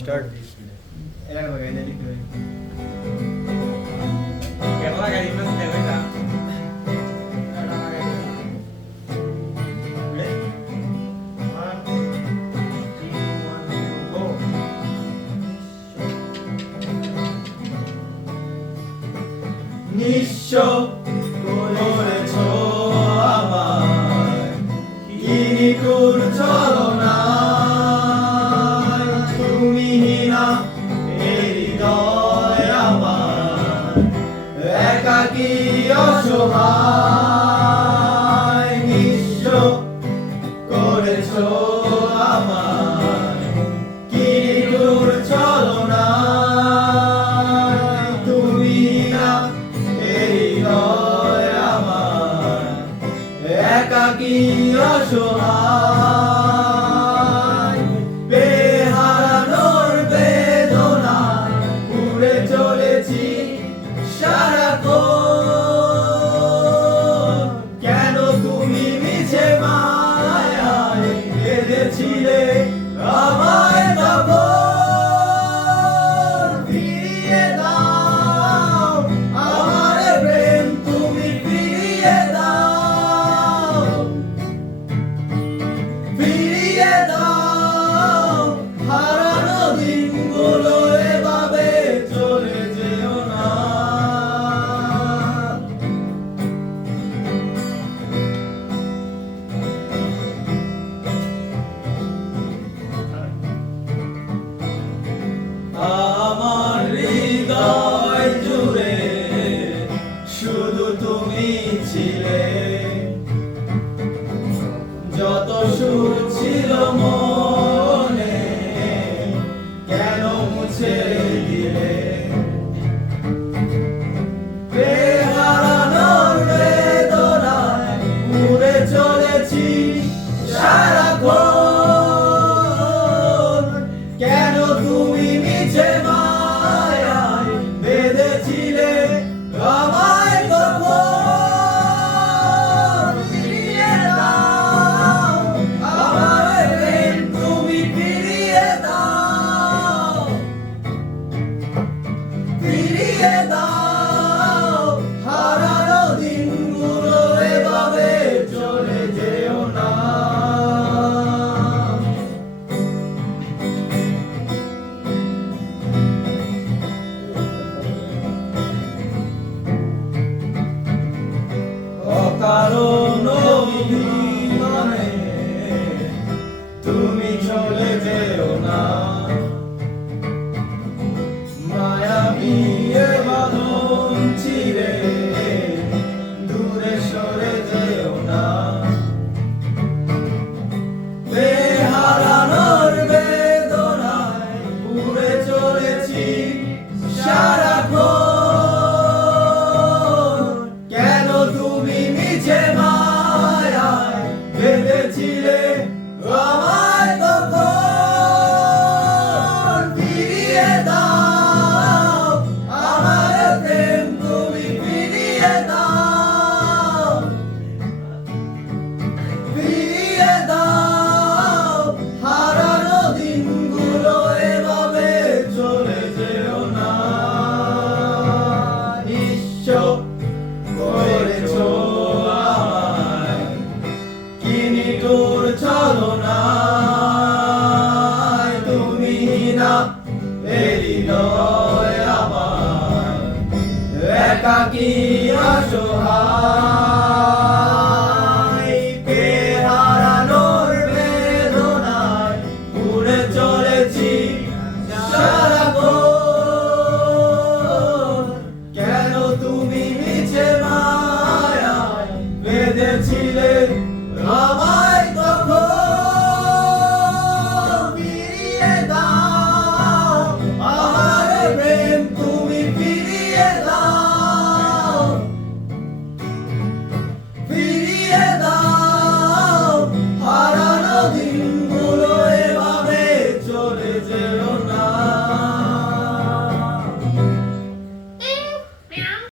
start এরা লাগাই দেলি কি কেন লাগাই দিন না দেবেটা এরা লাগাই দেলি রে 1 2 1 গো নিঃস্ব করেছ আমায় কি নিঠুর ছলনায় তুমি না এই হৃদয় আমার একাকী অসহায় নিঃস্ব করেছ আমায় কি নিঠুর ছলনায় তুমি না একাকী অসহায় বেহারানোর বেদনায় উড়ে চলেছি সারাক্ষণ কেন তুমি মিছে মায়ায় বেঁধেছিলে আমায় তখন ফিরিয়ে দাও আমার প্রেম তুমি ফিরিয়ে দাও ফিরিয়ে দাও হারানো দিনগুলো এভাবে চলে যেও না আমার হৃদয় জুড়ে শুধু তুমি ছিলে যত সুর ছিল মনে কেন মুছে দিলে বেহারানোর বেদনায় উড়ে চলেছি সারাক্ষণ কেন তুমি মিছে মায়ায় বেঁধেছিলে আমায় তখন ফিরিয়ে দাও আমার প্রেম তুমি ফিরিয়ে দাও ফিরিয়ে দাও হারানো দিনগুলো এভাবে চলে যেও না অকারণ অভিমানে তুমি চলে যেও না মায়াবী এ বাঁধন ছিঁড়ে দূরে সরে যেও না বেহারানোর বেদনায় উড়ে চলেছি সারাক্ষণ কেন তুমি মিছে মায়ায় বেঁধেছিলে আমায় তখন ফিরিয়ে দাও আমার প্রেম তুমি ফিরিয়ে দাও ফিরিয়ে দাও হারানো দিনগুলো এভাবে চলে যেও না নিঃস্ব করেছ আমায় কি নিঠুর ছলনায় তুমি না এই হৃদয় আমার একাকী অসহায়